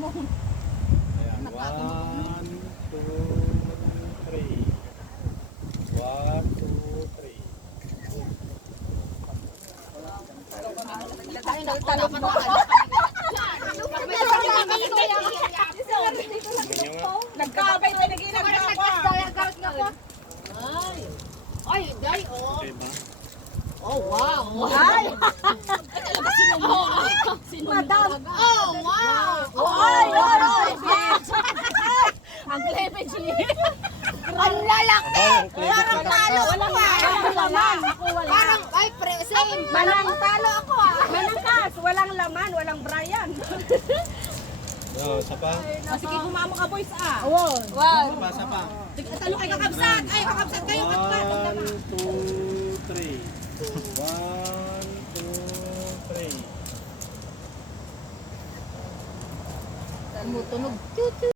Ayan, 1, 2, 3. 1, 2, 3. Talong mo. Nagkabay pa nag-inagda pa. Ay, day, oh. Okay ba? Oh, wow. Ay! Madam. Oh, wow. Ay! Ay! Ang cleavage niya. Ang lalaki. Parang talo ako Parang, ay, same. Manang Talo ako Manangkas, walang laman, walang Brian. Sapa. Sige, kumamo ka boys ah. Wow. Sapa. Talo kayo kakabsat. Ay, kakabsat kayo. 1, 2, 3. 1, 2, 3. Tumutunog.